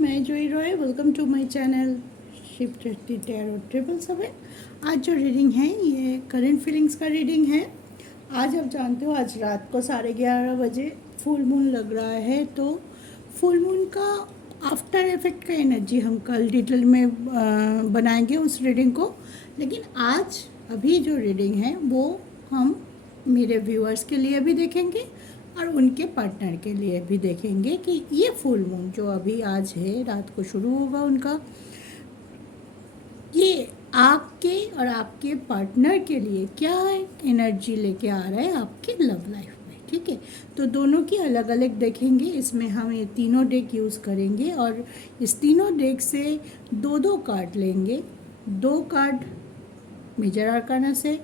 मैं Joi Roy. Welcome to my channel shift tarot 777। आज जो रीडिंग है ये करंट फीलिंग्स का रीडिंग है। आज आप जानते हो आज रात को 11:30 बजे फुल मून लग रहा है, तो फुल मून का आफ्टर इफेक्ट का एनर्जी हम कल डिटेल में बनाएंगे उस रीडिंग को। लेकिन आज अभी जो रीडिंग है वो हम मेरे व्यूअर्स के लिए भी देखेंगे और उनके पार्टनर के लिए भी देखेंगे कि ये फुल मून जो अभी आज है रात को शुरू होगा उनका, ये आपके और आपके पार्टनर के लिए क्या एनर्जी लेके आ रहा है आपके लव लाइफ में। ठीक है, तो दोनों की अलग अलग देखेंगे। इसमें हम ये तीनों डेक यूज़ करेंगे और इस तीनों डेक से दो दो कार्ड लेंगे। 2 कार्ड मेजर आर्काना से,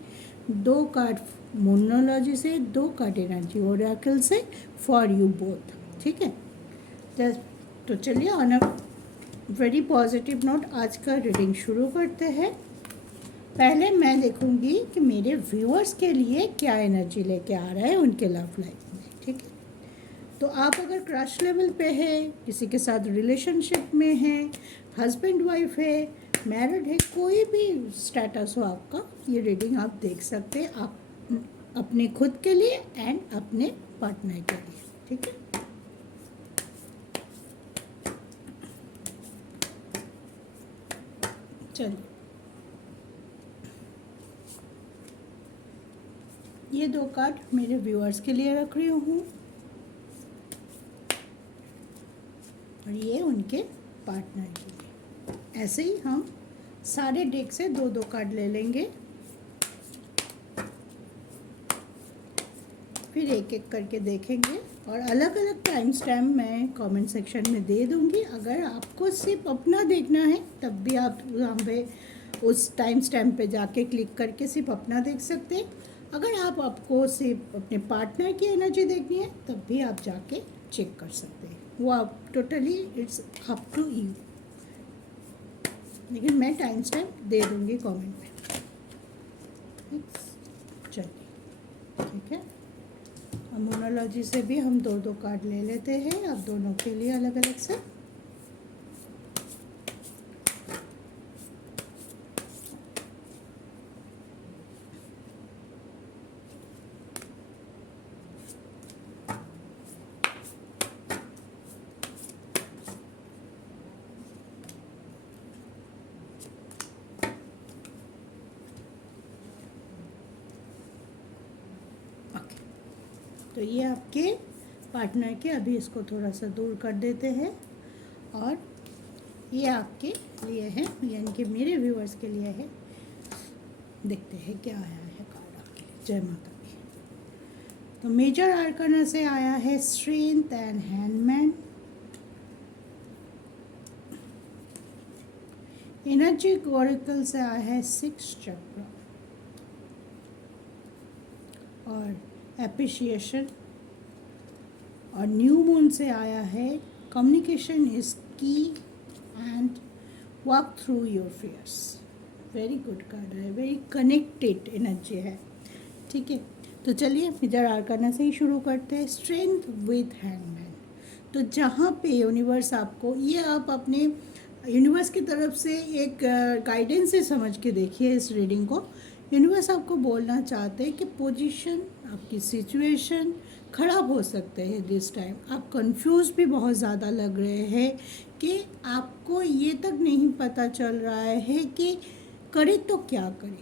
2 कार्ड मोनोलॉजी से, 2 कार्ड एनर्जी ओरेकल से फॉर यू बोथ। ठीक है, तो चलिए on a very positive note आज का रीडिंग शुरू करते हैं। पहले मैं देखूंगी कि मेरे व्यूअर्स के लिए क्या एनर्जी लेके आ रहा है उनके लव लाइफ में। ठीक है, तो आप अगर क्रश लेवल पे है, किसी के साथ रिलेशनशिप में है, हस्बैंड वाइफ है, मैरिड है, कोई भी स्टेटस हो आपका, ये रीडिंग आप देख सकते हैं, आप अपने खुद के लिए एंड अपने पार्टनर के लिए। ठीक है, चलिए ये 2 कार्ड मेरे व्यूअर्स के लिए रख रही हूँ और ये उनके पार्टनर के लिए। ऐसे ही हम सारे डेक से 2 कार्ड ले लेंगे, फिर एक एक करके देखेंगे और अलग अलग टाइम स्टैम्प मैं कमेंट सेक्शन में दे दूंगी। अगर आपको सिर्फ अपना देखना है तब भी आप वहाँ पे उस टाइम स्टैम्प पे जाके क्लिक करके सिर्फ अपना देख सकते हैं। अगर आपको सिर्फ अपने पार्टनर की एनर्जी देखनी है तब भी आप जाके चेक कर सकते हैं, वो आप totally it's up to you. लेकिन मैं टाइम स्टैम्प दे दूंगी कमेंट में। चलिए ठीक है, मोनोलॉजी से भी हम 2 कार्ड ले लेते हैं अब दोनों के लिए अलग अलग से। तो ये आपके पार्टनर के, अभी इसको थोड़ा सा दूर कर देते हैं और ये आपके लिए है, यानी कि मेरे व्यूअर्स के लिए है। देखते हैं क्या आया है कार्ड आपके लिए। जय माता दी। तो मेजर आर्काना से आया है strength and handman. Energy Oracle से आया है 6 चक्र और एप्रिशिएशन। और न्यू मून से आया है communication is key and walk through your fears. Very good card है, वेरी कनेक्टेड एनर्जी है। ठीक है, तो चलिए मेजर आर्काना से ही शुरू करते हैं। Strength with handman. तो जहाँ पे यूनिवर्स आपको, ये आप अपने यूनिवर्स की तरफ से एक गाइडेंस से समझ के देखिए इस रीडिंग को। यूनिवर्स आपको बोलना चाहते हैं कि पोजीशन, आपकी सिचुएशन ख़राब हो सकते हैं दिस टाइम। आप कंफ्यूज भी बहुत ज़्यादा लग रहे हैं कि आपको ये तक नहीं पता चल रहा है कि करें तो क्या करें।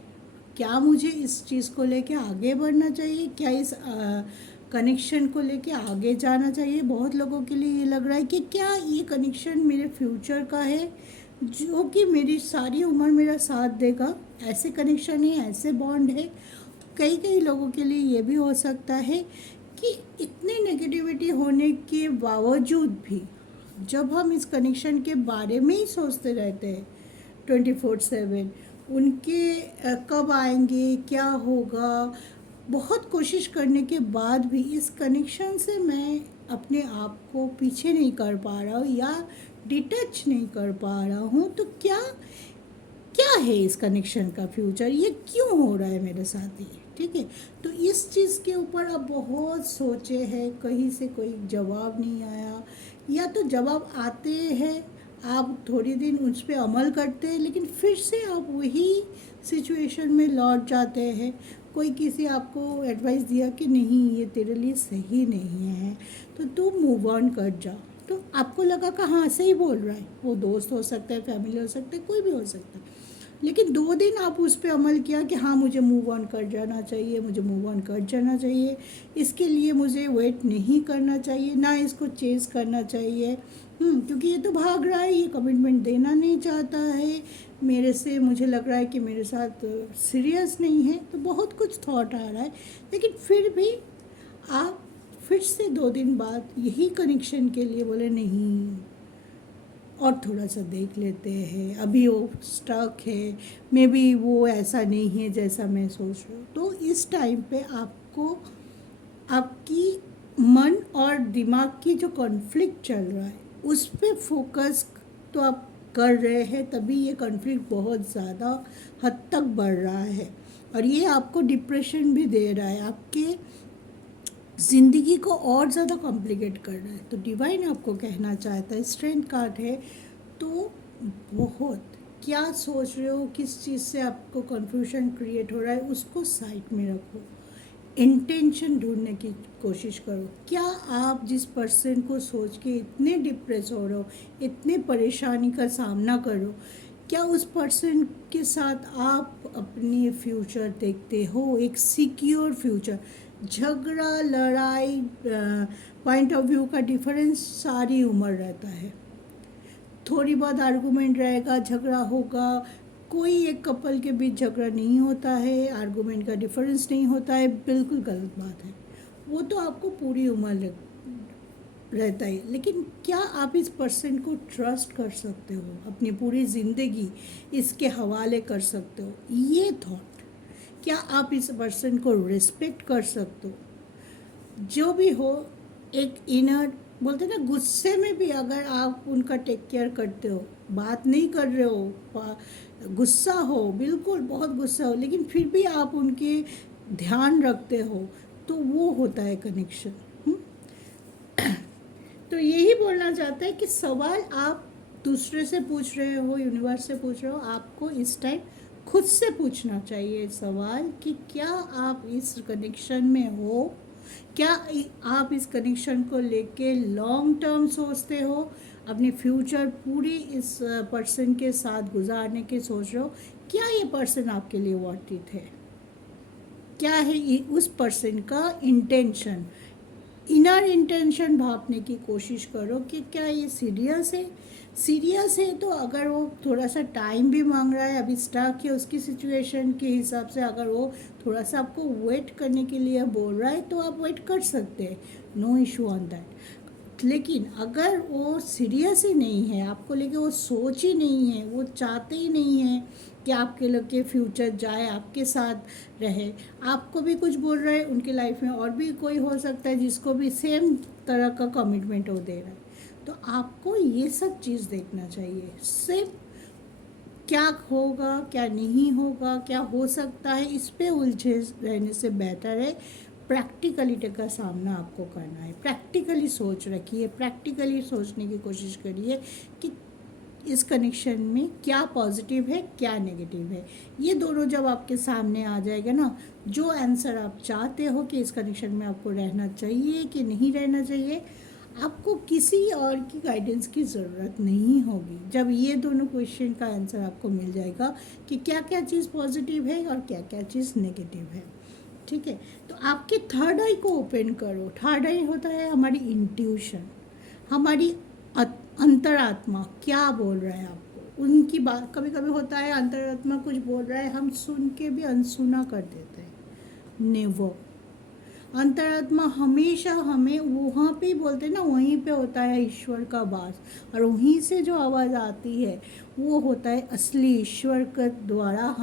क्या मुझे इस चीज़ को लेके आगे बढ़ना चाहिए, क्या इस कनेक्शन को लेके आगे जाना चाहिए। बहुत लोगों के लिए ये लग रहा है कि क्या ये कनेक्शन मेरे फ्यूचर का है, जो कि मेरी सारी उम्र मेरा साथ देगा। ऐसे कनेक्शन है, ऐसे बॉन्ड है। कई लोगों के लिए ये भी हो सकता है कि इतनी नेगेटिविटी होने के बावजूद भी जब हम इस कनेक्शन के बारे में ही सोचते रहते हैं 24/7, उनके कब आएंगे, क्या होगा, बहुत कोशिश करने के बाद भी इस कनेक्शन से मैं अपने आप को पीछे नहीं कर पा रहा हूँ या डिटच नहीं कर पा रहा हूँ। तो क्या क्या है इस कनेक्शन का फ्यूचर, ये क्यों हो रहा है मेरे साथ ये। ठीक है, तो इस चीज़ के ऊपर अब बहुत सोचे हैं, कहीं से कोई जवाब नहीं आया या तो जब आप आते हैं आप थोड़ी दिन उस पर अमल करते हैं, लेकिन फिर से आप वही सिचुएशन में लौट जाते हैं। कोई किसी आपको एडवाइस दिया कि नहीं ये तेरे लिए सही नहीं है, तो तू मूव ऑन कर जा। तो आपको लगा कि हाँ सही बोल रहा है, वो दोस्त हो सकता है, फैमिली हो सकता है, कोई भी हो सकता है, लेकिन 2 दिन आप उस पर अमल किया कि हाँ मुझे मूव ऑन कर जाना चाहिए, मुझे मूव ऑन कर जाना चाहिए, इसके लिए मुझे वेट नहीं करना चाहिए, ना इसको चेज़ करना चाहिए। क्योंकि ये तो भाग रहा है, ये कमिटमेंट देना नहीं चाहता है मेरे से, मुझे लग रहा है कि मेरे साथ सीरियस नहीं है, तो बहुत कुछ थॉट आ रहा है। लेकिन फिर भी आप फिर से 2 दिन बाद यही कनेक्शन के लिए बोले नहीं, और थोड़ा सा देख लेते हैं, अभी वो स्टक है, मे बी वो ऐसा नहीं है जैसा मैं सोच रही हूँ। तो इस टाइम पे आपको आपकी मन और दिमाग की जो कॉन्फ्लिक्ट चल रहा है उस पे फोकस तो आप कर रहे हैं, तभी ये कॉन्फ्लिक्ट बहुत ज़्यादा हद तक बढ़ रहा है और ये आपको डिप्रेशन भी दे रहा है, आपके ज़िंदगी को और ज़्यादा कॉम्प्लिकेट कर रहा है। तो डिवाइन आपको कहना चाहता है, स्ट्रेंथ कार्ड है, तो बहुत क्या सोच रहे हो, किस चीज़ से आपको कन्फ्यूजन क्रिएट हो रहा है, उसको साइड में रखो, इंटेंशन ढूंढने की कोशिश करो। क्या आप जिस पर्सन को सोच के इतने डिप्रेस हो रहे हो, इतने परेशानी का सामना करो, क्या उस पर्सन के साथ आप अपनी फ्यूचर देखते हो, एक सिक्योर फ्यूचर? झगड़ा, लड़ाई, पॉइंट ऑफ व्यू का डिफरेंस सारी उम्र रहता है, थोड़ी बहुत आर्गूमेंट रहेगा, झगड़ा होगा, कोई एक कपल के बीच झगड़ा नहीं होता है, आर्गूमेंट का डिफरेंस नहीं होता है, बिल्कुल गलत बात है, वो तो आपको पूरी उम्र रहता है। लेकिन क्या आप इस पर्सन को ट्रस्ट कर सकते हो, अपनी पूरी ज़िंदगी इसके हवाले कर सकते हो? ये थॉट, क्या आप इस पर्सन को रिस्पेक्ट कर सकते हो? जो भी हो, एक इनर बोलते ना, गुस्से में भी अगर आप उनका टेक केयर करते हो, बात नहीं कर रहे हो, गुस्सा हो, बिल्कुल बहुत गुस्सा हो, लेकिन फिर भी आप उनके ध्यान रखते हो, तो वो होता है कनेक्शन। तो यही बोलना चाहता है कि सवाल आप दूसरे से पूछ रहे हो, यूनिवर्स से पूछ रहे हो, आपको इस टाइम खुद से पूछना चाहिए सवाल कि क्या आप इस कनेक्शन में हो, क्या आप इस कनेक्शन को लेके लॉन्ग टर्म सोचते हो, अपनी फ्यूचर पूरी इस पर्सन के साथ गुजारने के सोच रहे हो, क्या ये पर्सन आपके लिए वर्थ इट है, क्या है उस पर्सन का इंटेंशन, इनर इंटेंशन भापने की कोशिश करो कि क्या ये सीरियस है। सीरियस है तो अगर वो थोड़ा सा टाइम भी मांग रहा है, अभी स्टक है, उसकी सिचुएशन के हिसाब से अगर वो थोड़ा सा आपको वेट करने के लिए बोल रहा है तो आप वेट कर सकते हैं, नो इशू ऑन दैट। लेकिन अगर वो सीरियस ही नहीं है आपको लेके, वो सोच ही नहीं है, वो चाहते ही नहीं है कि आपके लोग के फ्यूचर जाए, आपके साथ रहे, आपको भी कुछ बोल रहे हैं, उनकी लाइफ में और भी कोई हो सकता है जिसको भी सेम तरह का कमिटमेंट वो दे रहा है, तो आपको ये सब चीज़ देखना चाहिए। सिर्फ क्या होगा, क्या नहीं होगा, क्या हो सकता है, इस पे उलझे रहने से बेहतर है प्रैक्टिकलिटी का सामना आपको करना है। प्रैक्टिकली सोच रखिए, प्रैक्टिकली सोचने की कोशिश करिए कि इस कनेक्शन में क्या पॉजिटिव है, क्या नेगेटिव है। ये दोनों जब आपके सामने आ जाएगा ना, जो आंसर आप चाहते हो कि इस कनेक्शन में आपको रहना चाहिए कि नहीं रहना चाहिए, आपको किसी और की गाइडेंस की ज़रूरत नहीं होगी। जब ये दोनों क्वेश्चन का आंसर आपको मिल जाएगा कि क्या क्या चीज़ पॉजिटिव है और क्या क्या चीज़ नेगेटिव है, ठीक है। तो आपके थर्ड आई को ओपन करो। थर्ड आई होता है हमारी इंट्यूशन, हमारी अंतरात्मा क्या बोल रहा है आपको, उनकी बात। कभी कभी होता है अंतरात्मा कुछ बोल रहा है, हम सुन के भी अनसुना कर देते हैं। नेवर, अंतरात्मा हमेशा हमें वहाँ पे बोलते हैं ना, वहीं पे होता है ईश्वर का वास, और वहीं से जो आवाज़ आती है वो होता है असली ईश्वर के द्वारा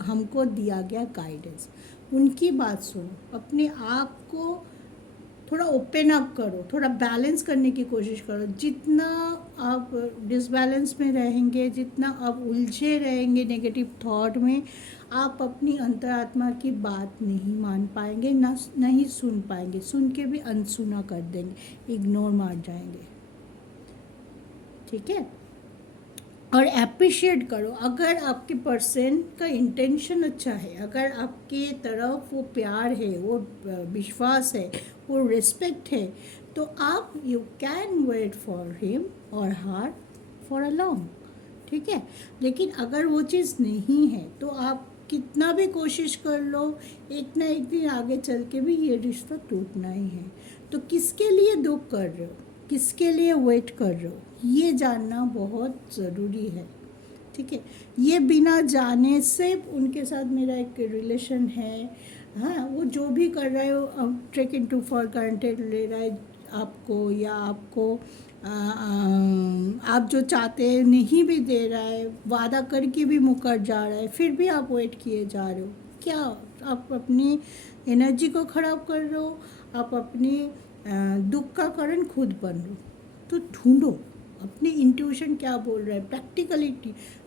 हमको दिया गया गाइडेंस। उनकी बात सुनो, अपने आप को थोड़ा ओपन अप करो, थोड़ा बैलेंस करने की कोशिश करो। जितना आप डिसबैलेंस में रहेंगे, जितना आप उलझे रहेंगे नेगेटिव थॉट में, आप अपनी अंतरात्मा की बात नहीं मान पाएंगे, ना नहीं सुन पाएंगे, सुन के भी अनसुना कर देंगे, इग्नोर मार जाएंगे। ठीक है। और अप्रिशिएट करो, अगर आपके पर्सन का इंटेंशन अच्छा है, अगर आपके तरफ वो प्यार है, वो विश्वास है, वो रिस्पेक्ट है, तो आप you can wait for him or her for a long, ठीक है। लेकिन अगर वो चीज़ नहीं है तो आप कितना भी कोशिश कर लो, एक ना एक दिन आगे चल के भी ये रिश्ता टूटना ही है। तो किसके लिए दुख कर रहे हो, किसके लिए वेट कर रहे हो, ये जानना बहुत ज़रूरी है, ठीक है। ये बिना जाने से उनके साथ मेरा एक रिलेशन है, हाँ, वो जो भी कर रहा है वो टेकन टू फॉर ग्रांटेड ले रहा है आपको, या आपको आप जो चाहते हैं नहीं भी दे रहा है, वादा करके भी मुकर जा रहा है, फिर भी आप वेट किए जा रहे हो। क्या आप अपनी एनर्जी को ख़राब कर रहे हो, आप अपनी दुख का कारण खुद बन रहे हो। तो ढूंढो अपनी इंट्यूशन क्या बोल रहा है,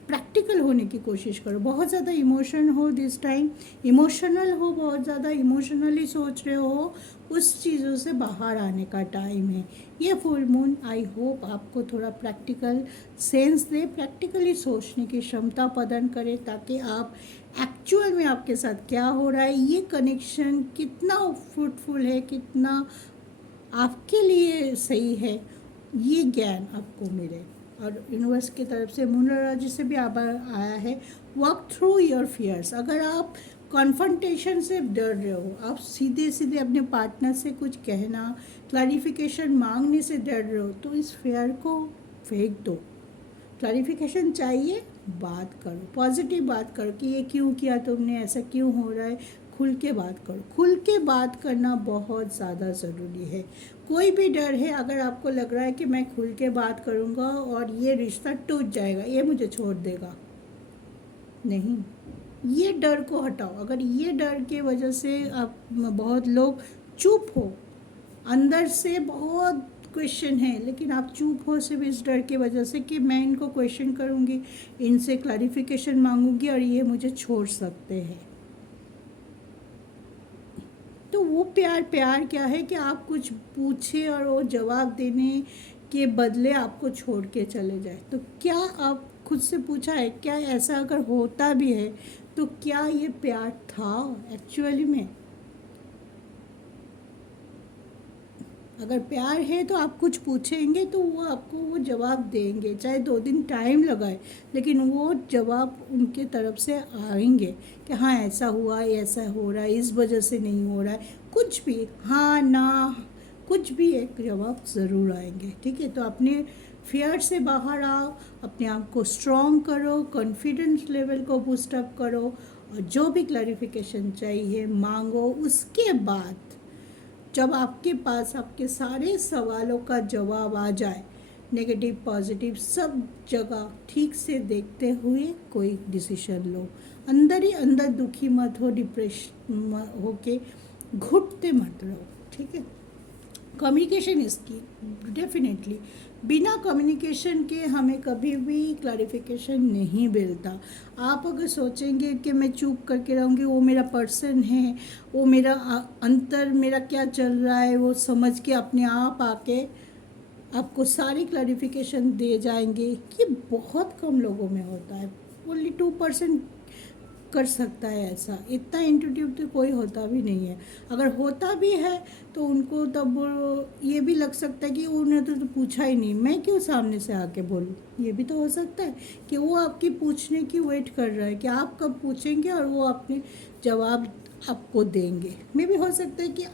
प्रैक्टिकल होने की कोशिश करो। बहुत ज़्यादा इमोशन हो दिस टाइम, इमोशनल हो, बहुत ज़्यादा इमोशनली सोच रहे हो, उस चीज़ों से बाहर आने का टाइम है ये फुल मून। आई होप आपको थोड़ा प्रैक्टिकल सेंस दे, प्रैक्टिकली सोचने की क्षमता प्रदान करे, ताकि आप एक्चुअल में आपके साथ क्या हो रहा है, ये कनेक्शन कितना फ्रूटफुल है, कितना आपके लिए सही है, ये ज्ञान आपको मिले। और यूनिवर्स की तरफ से मुनरा जी से भी आया है, वर्क थ्रू योर फियर्स। अगर आप कॉन्फ्रंटेशन से डर रहे हो, आप सीधे सीधे अपने पार्टनर से कुछ कहना, क्लैरिफिकेशन मांगने से डर रहे हो, तो इस फेयर को फेंक दो। क्लैरिफिकेशन चाहिए, बात करो, पॉजिटिव बात करो कि ये क्यों किया तुमने, ऐसा क्यों हो रहा है, खुल के बात करो। खुल के बात करना बहुत ज़्यादा ज़रूरी है। कोई भी डर है, अगर आपको लग रहा है कि मैं खुल के बात करूँगा और ये रिश्ता टूट जाएगा, ये मुझे छोड़ देगा, नहीं, ये डर को हटाओ। अगर ये डर के वजह से आप, बहुत लोग चुप हो, अंदर से बहुत क्वेश्चन है, लेकिन आप चुप हो सिर्फ इस डर की वजह से कि मैं इनको क्वेश्चन करूँगी, इनसे क्लैरिफिकेशन मांगूंगी और ये मुझे छोड़ सकते हैं। तो वो प्यार क्या है कि आप कुछ पूछे और वो जवाब देने के बदले आपको छोड़ के चले जाए। तो क्या आप खुद से पूछा है, क्या ऐसा अगर होता भी है तो क्या ये प्यार था एक्चुअली में? अगर प्यार है तो आप कुछ पूछेंगे तो वो आपको वो जवाब देंगे, चाहे 2 दिन टाइम लगाए, लेकिन वो जवाब उनके तरफ से आएंगे कि हाँ ऐसा हुआ, ऐसा हो रहा है, इस वजह से नहीं हो रहा है, कुछ भी, हाँ ना, कुछ भी एक जवाब ज़रूर आएंगे, ठीक है। तो अपने फियर से बाहर आओ, अपने आप को स्ट्रॉन्ग करो, कॉन्फिडेंस लेवल को बूस्टअप करो, और जो भी क्लैरिफिकेशन चाहिए मांगो। उसके बाद जब आपके पास आपके सारे सवालों का जवाब आ जाए, नेगेटिव पॉजिटिव सब जगह ठीक से देखते हुए कोई डिसीजन लो। अंदर ही अंदर दुखी मत हो, डिप्रेशन हो के घुटते मत रहो, ठीक है। कम्युनिकेशन इज की, डेफिनेटली बिना कम्युनिकेशन के हमें कभी भी क्लैरिफिकेशन नहीं मिलता। आप अगर सोचेंगे कि मैं चुप करके रहूँगी, वो मेरा पर्सन है, वो मेरा अंतर मेरा क्या चल रहा है वो समझ के अपने आप आके आपको सारी क्लैरिफिकेशन दे जाएंगे, ये बहुत कम लोगों में होता है। ओनली 2% कर सकता है ऐसा, इतना इंट्यूटिव तो कोई होता भी नहीं है। अगर होता भी है तो उनको तब ये भी लग सकता है कि उन्हें तो पूछा ही नहीं, मैं क्यों सामने से आके बोलूँ। ये भी तो हो सकता है कि वो आपकी पूछने की वेट कर रहा है कि आप कब पूछेंगे और वो अपने जवाब आपको देंगे। मे भी हो सकता है कि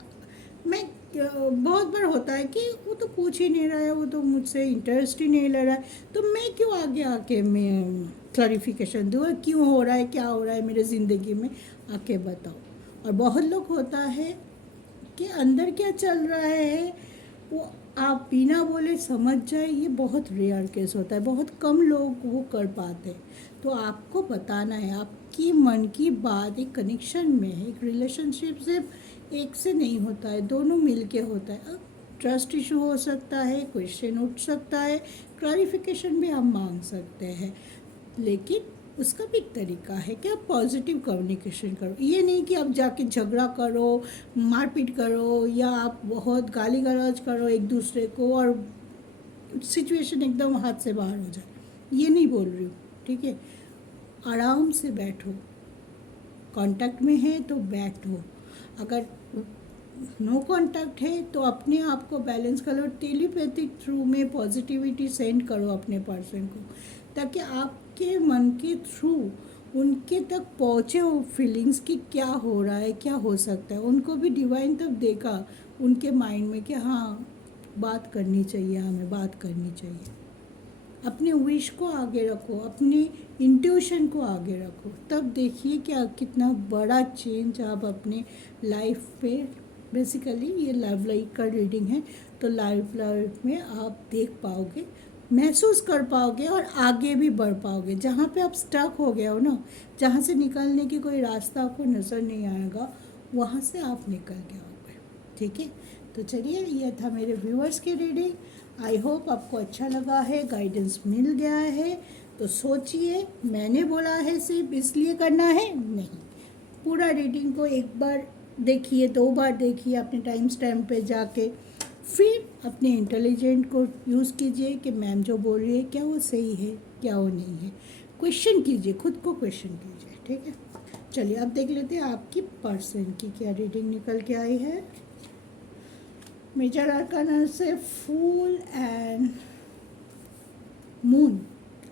मैं, बहुत बार होता है कि वो तो पूछ ही नहीं रहा है, वो तो मुझसे इंटरेस्ट ही नहीं ले रहा है, तो मैं क्यों आगे आके मैं क्लैरिफिकेशन दूँ, क्यों हो रहा है, क्या हो रहा है मेरे ज़िंदगी में, आके बताओ। और बहुत लोग होता है कि अंदर क्या चल रहा है वो आप बिना बोले समझ जाए, ये बहुत रेयर केस होता है, बहुत कम लोग वो कर पाते। तो आपको बताना है, आपकी मन की बात एक कनेक्शन में है, एक रिलेशनशिप सिर्फ एक से नहीं होता है, दोनों मिल के होता है। अब ट्रस्ट इशू हो सकता है, क्वेश्चन उठ सकता है, क्लैरिफिकेशन भी हम मांग सकते हैं, लेकिन उसका भी एक तरीका है कि आप पॉजिटिव कम्युनिकेशन करो। ये नहीं कि आप जाके झगड़ा करो, मारपीट करो, या आप बहुत गाली गलौज करो एक दूसरे को और सिचुएशन एकदम हाथ से बाहर हो जाए, ये नहीं बोल रही हूँ, ठीक है। आराम से बैठो, कांटेक्ट में है तो बैठो, अगर नो कांटेक्ट है तो अपने आप को बैलेंस करो, टेलीपैथिक थ्रू में पॉजिटिविटी सेंड करो अपने पर्सन को, ताकि आपके मन के थ्रू उनके तक पहुँचे वो फीलिंग्स कि क्या हो रहा है, क्या हो सकता है। उनको भी डिवाइन तब देखा उनके माइंड में कि हाँ बात करनी चाहिए, हमें बात करनी चाहिए। अपने विश को आगे रखो, अपने इंट्यूशन को आगे रखो, तब देखिए क्या कितना बड़ा चेंज आप अपने लाइफ पे, बेसिकली ये लव लाइफ का रीडिंग है तो लाइफ में आप देख पाओगे, महसूस कर पाओगे और आगे भी बढ़ पाओगे। जहाँ पे आप स्टक हो गए हो ना, जहाँ से निकलने की कोई रास्ता आपको नज़र नहीं आएगा, वहाँ से आप निकल गए होगे, ठीक है। तो चलिए, ये था मेरे व्यूअर्स की रीडिंग। आई होप आपको अच्छा लगा है, गाइडेंस मिल गया है। तो सोचिए, मैंने बोला है सिर्फ इसलिए करना है नहीं, पूरा रीडिंग को एक बार देखिए, 2 बार देखिए अपने टाइम स्टैम्प पे जाके, फिर अपने इंटेलिजेंट को यूज़ कीजिए कि मैम जो बोल रही है क्या वो सही है, क्या वो नहीं है। क्वेश्चन कीजिए, खुद को क्वेश्चन कीजिए, ठीक है। चलिए अब देख लेते हैं आपकी पर्सन की क्या रीडिंग निकल के आई है। मेजर आर्काना से fool and moon,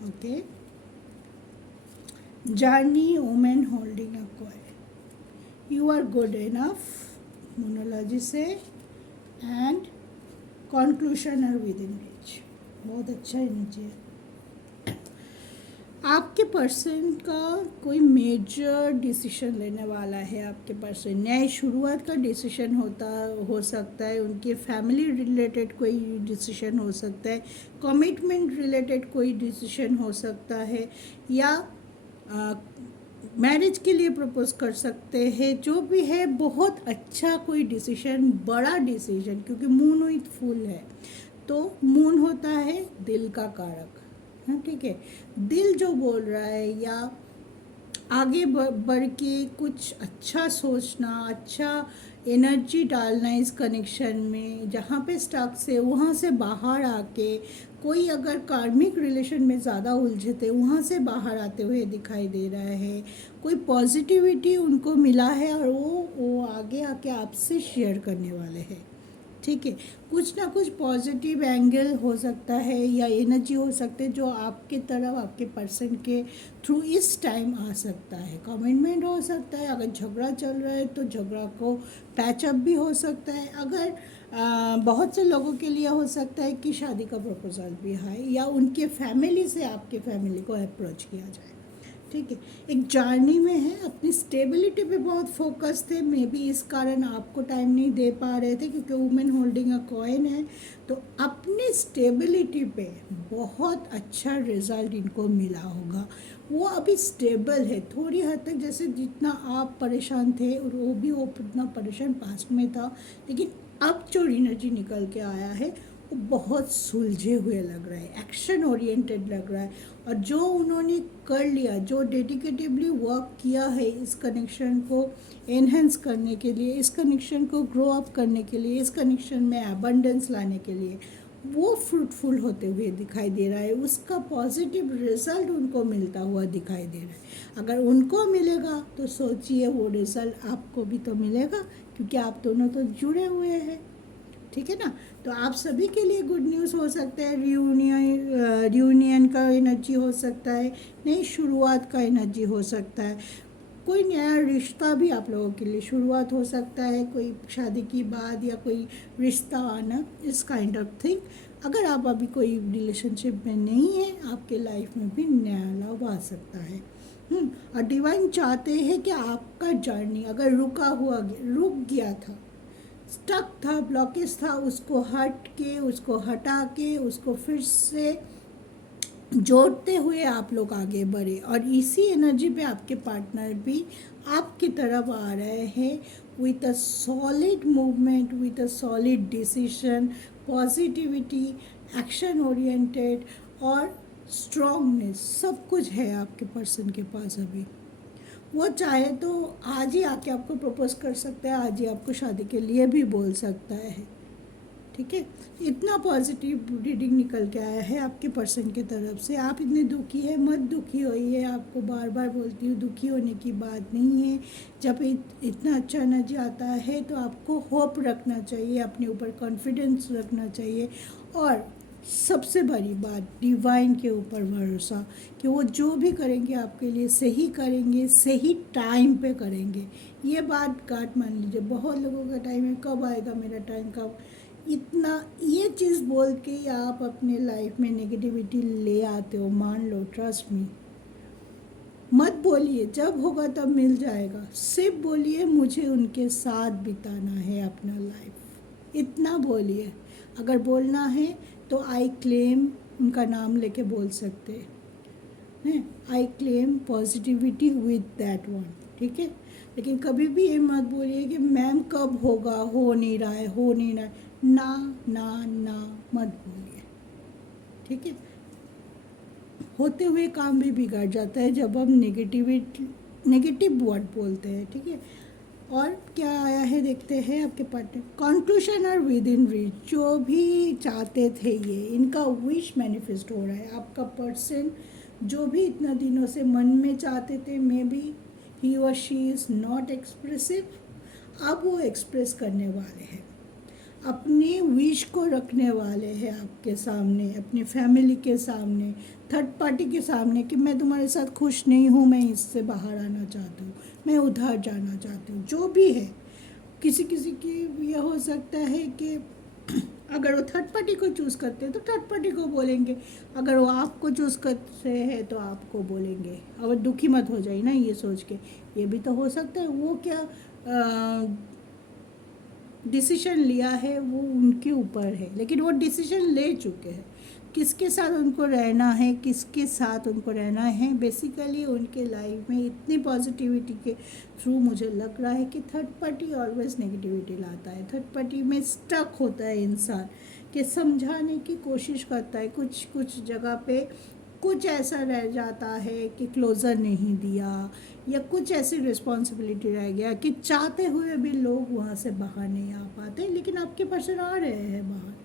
okay. Journey, women holding a coin, you are good enough, मोनोलॉजी से, and conclusion are within reach. बहुत अच्छा एनर्जी है। आपके पर्सन का कोई मेजर डिसीजन लेने वाला है। आपके पर्सन नए शुरुआत का डिसीजन हो सकता है, उनके फैमिली रिलेटेड कोई डिसीजन हो सकता है, कमिटमेंट रिलेटेड कोई डिसीजन हो सकता है, या मैरिज के लिए प्रपोज कर सकते हैं। जो भी है, बहुत अच्छा कोई डिसीजन, बड़ा डिसीजन, क्योंकि मून विथ फूल है तो मून होता है दिल का कारक, हाँ ठीक है। दिल जो बोल रहा है, या आगे बढ़ के कुछ अच्छा सोचना, अच्छा एनर्जी डालना इस कनेक्शन में, जहाँ पे स्टक से वहाँ से बाहर आके, कोई अगर कार्मिक रिलेशन में ज़्यादा उलझे थे वहाँ से बाहर आते हुए दिखाई दे रहा है। कोई पॉजिटिविटी उनको मिला है और वो आगे आके आपसे शेयर करने वाले हैं, ठीक है। कुछ ना कुछ पॉजिटिव एंगल हो सकता है या एनर्जी हो सकते है जो आपके तरफ, आपके पर्सन के थ्रू इस टाइम आ सकता है। कमिटमेंट हो सकता है, अगर झगड़ा चल रहा है तो झगड़ा को पैचअप भी हो सकता है। अगर बहुत से लोगों के लिए हो सकता है कि शादी का प्रपोजल भी है, या उनके फैमिली से आपके फैमिली को अप्रोच किया जाए, ठीक है। एक जर्नी में है, अपनी स्टेबिलिटी पे बहुत फोकस थे, मे बी इस कारण आपको टाइम नहीं दे पा रहे थे, क्योंकि वुमेन होल्डिंग अ कॉइन है। तो अपनी स्टेबिलिटी पे बहुत अच्छा रिजल्ट इनको मिला होगा। वो अभी स्टेबल है थोड़ी हद तक, जैसे जितना आप परेशान थे और वो भी वो उतना परेशान पास्ट में था, लेकिन अब जो एनर्जी निकल के आया है वो बहुत सुलझे हुए लग रहा है, एक्शन ओरिएंटेड लग रहा है। और जो उन्होंने कर लिया, जो डेडिकेटिवली वर्क किया है इस कनेक्शन को एनहेंस करने के लिए, इस कनेक्शन को ग्रो अप करने के लिए, इस कनेक्शन में अबंडेंस लाने के लिए, वो फ्रूटफुल होते हुए दिखाई दे रहा है। उसका पॉजिटिव रिजल्ट उनको मिलता हुआ दिखाई दे रहा है। अगर उनको मिलेगा तो सोचिए वो रिजल्ट आपको भी तो मिलेगा, क्योंकि आप दोनों तो जुड़े हुए हैं, ठीक है ना। तो आप सभी के लिए गुड न्यूज़ हो सकता है, रियूनियन का एनर्जी हो सकता है, नई शुरुआत का एनर्जी हो सकता है, कोई नया रिश्ता भी आप लोगों के लिए शुरुआत हो सकता है, कोई शादी की बात या कोई रिश्ता आना, इस काइंड ऑफ थिंग। अगर आप अभी कोई रिलेशनशिप में नहीं है, आपके लाइफ में भी नया लव आ सकता है। और डिवाइन चाहते हैं कि आपका जर्नी अगर रुक गया था, स्टक था, ब्लॉकेज था, उसको उसको हटा के, उसको फिर से जोड़ते हुए आप लोग आगे बढ़े। और इसी एनर्जी पे आपके पार्टनर भी आपकी तरफ आ रहे हैं, with a solid movement, with a solid decision, positivity, action oriented और स्ट्रॉन्गनेस, सब कुछ है आपके पर्सन के पास अभी। वो चाहे तो आज ही आके आपको प्रपोज कर सकता है, आज ही आपको शादी के लिए भी बोल सकता है, ठीक है, इतना पॉजिटिव रीडिंग निकल के आया है आपके पर्सन की तरफ से। आप इतने दुखी है, मत दुखी होइए। आपको बार बार बोलती हूँ, दुखी होने की बात नहीं है। जब इतना अच्छा एनर्जी आता है तो आपको होप रखना चाहिए, अपने ऊपर कॉन्फिडेंस रखना चाहिए, और सबसे बड़ी बात डिवाइन के ऊपर भरोसा कि वो जो भी करेंगे आपके लिए सही करेंगे, सही टाइम पे करेंगे। ये बात गांठ मान लीजिए। बहुत लोगों का टाइम है, कब आएगा मेरा टाइम, कब, इतना ये चीज़ बोल के आप अपने लाइफ में नेगेटिविटी ले आते हो। मान लो, ट्रस्ट मी, मत बोलिए जब होगा तब मिल जाएगा। सिर्फ बोलिए मुझे उनके साथ बिताना है अपना लाइफ, इतना बोलिए। अगर बोलना है तो आई क्लेम, उनका नाम लेके बोल सकते हैं, I claim positivity with that one, ठीक है। लेकिन कभी भी ये मत बोलिए कि मैम कब होगा, हो नहीं रहा है, हो नहीं रहा है। ना ना ना मत बोलिए, ठीक है। होते हुए काम भी बिगड़ जाता है जब हम नेगेटिव वर्ड बोलते हैं, ठीक है। और क्या आया है देखते हैं आपके पार्टनर। कॉन्क्लूशन और विद इन रीच, जो भी चाहते थे ये इनका विश मैनिफेस्ट हो रहा है। आपका पर्सन जो भी इतना दिनों से मन में चाहते थे, मे बी ही और शी इज़ नॉट एक्सप्रेसिव, अब वो एक्सप्रेस करने वाले हैं, अपने विश को रखने वाले हैं आपके सामने, अपनी फैमिली के सामने, थर्ड पार्टी के सामने, कि मैं तुम्हारे साथ खुश नहीं हूँ, मैं इससे बाहर आना चाहती हूँ, मैं उधर जाना चाहती हूँ। जो भी है, किसी किसी की यह हो सकता है कि अगर वो थर्ड पार्टी को चूज़ करते हैं तो थर्ड पार्टी को बोलेंगे, अगर वो आपको चूज़ करते हैं तो आपको बोलेंगे। अब दुखी मत हो जाए ना ये सोच के, ये भी तो हो सकता है। वो क्या डिसीजन लिया है वो उनके ऊपर है, लेकिन वो डिसीजन ले चुके हैं। किसके साथ उनको रहना है, किसके साथ उनको रहना है, बेसिकली उनके लाइफ में इतनी पॉजिटिविटी के थ्रू मुझे लग रहा है कि थर्ड पार्टी ऑलवेज नेगेटिविटी लाता है। थर्ड पार्टी में स्टक होता है इंसान, कि समझाने की कोशिश करता है, कुछ कुछ जगह पे कुछ ऐसा रह जाता है कि क्लोज़र नहीं दिया, या कुछ ऐसी रिस्पॉन्सिबिलिटी रह गया कि चाहते हुए भी लोग वहाँ से बाहर नहीं आ पाते। लेकिन आपके पर्सन आ रहे हैं बाहर,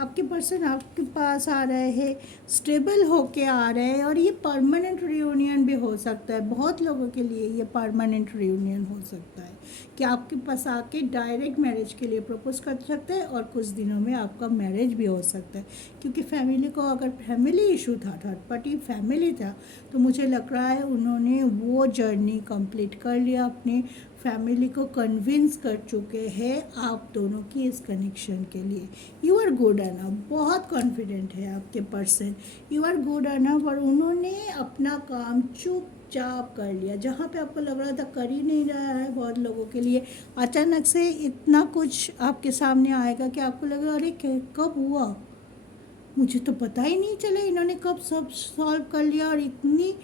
आपके पर्सन आपके पास आ रहे हैं, स्टेबल होके आ रहे हैं, और ये परमानेंट रियूनियन भी हो सकता है। बहुत लोगों के लिए ये परमानेंट रियूनियन हो सकता है कि आपके पास आके डायरेक्ट मैरिज के लिए प्रपोज कर सकते हैं, और कुछ दिनों में आपका मैरिज भी हो सकता है। क्योंकि फैमिली को, अगर फैमिली इशू था, थर्ड पार्टी फैमिली था, तो मुझे लग रहा है उन्होंने वो जर्नी कंप्लीट कर लिया, अपने फैमिली को कन्विंस कर चुके हैं आप दोनों की इस कनेक्शन के लिए। यू आर गुड अनफ, बहुत कॉन्फिडेंट है आपके person, you are good enough, और उन्होंने अपना काम चुपचाप कर लिया। जहाँ पे आपको लग रहा था कर ही नहीं रहा है, बहुत लोगों के लिए अचानक से इतना कुछ आपके सामने आएगा कि आपको लग रहा है अरे कब हुआ, मुझे तो पता ही नहीं चला, इन्होंने कब सब सॉल्व कर लिया, और इतनी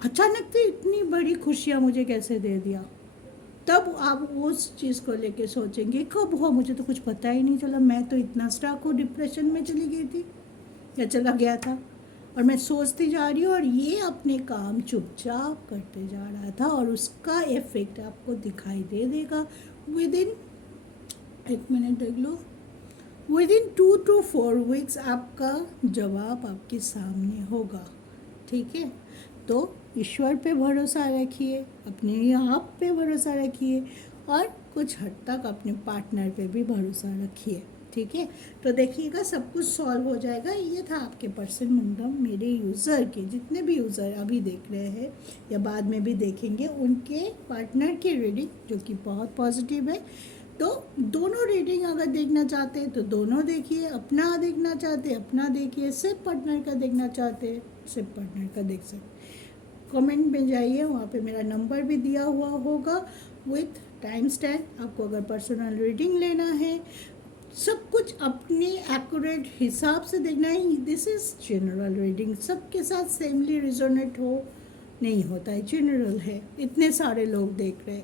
अचानक से इतनी बड़ी खुशियाँ मुझे कैसे दे दिया। तब आप उस चीज़ को लेके सोचेंगे कब हुआ, मुझे तो कुछ पता ही नहीं चला, मैं तो इतना स्टक हूँ, डिप्रेशन में चली गई थी या चला गया था, और मैं सोचती जा रही हूँ, और ये अपने काम चुपचाप करते जा रहा था, और उसका इफेक्ट आपको दिखाई दे देगा विद इन, एक मिनट देख लो, विद इन 2 to 4 weeks आपका जवाब आपके सामने होगा, ठीक है। तो ईश्वर पे भरोसा रखिए, अपने आप पे भरोसा रखिए, और कुछ हद तक अपने पार्टनर पे भी भरोसा रखिए, ठीक है। तो देखिएगा सब कुछ सॉल्व हो जाएगा। ये था आपके पर्सन मुंडम, मेरे यूज़र के, जितने भी यूज़र अभी देख रहे हैं या बाद में भी देखेंगे, उनके पार्टनर की रीडिंग जो कि बहुत पॉजिटिव है। तो दोनों रीडिंग अगर देखना चाहते हैं तो दोनों देखिए, अपना देखना चाहते हैं अपना देखिए, सिर्फ पार्टनर का देखना चाहते हैं सिर्फ पार्टनर का देख सकते। कमेंट में जाइए, वहाँ पे मेरा नंबर भी दिया हुआ होगा विथ टाइम स्टैम्प। आपको अगर पर्सनल रीडिंग लेना है, सब कुछ अपने एक्यूरेट हिसाब से देखना है। दिस इज़ जनरल रीडिंग, सबके साथ सेमली रिजोनेट हो नहीं होता है, जनरल है, इतने सारे लोग देख रहे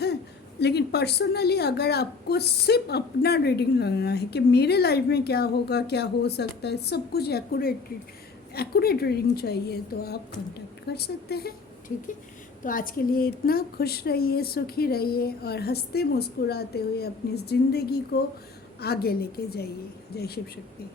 हैं। लेकिन पर्सनली अगर आपको सिर्फ अपना रीडिंग लेना है कि मेरे लाइफ में क्या होगा, क्या हो सकता है, सब कुछ एक्यूरेट रीडिंग चाहिए, तो आप कांटेक्ट कर सकते हैं, ठीक है। तो आज के लिए इतना, खुश रहिए, सुखी रहिए, और हंसते मुस्कुराते हुए अपनी ज़िंदगी को आगे लेके जाइए। जय शिव शक्ति।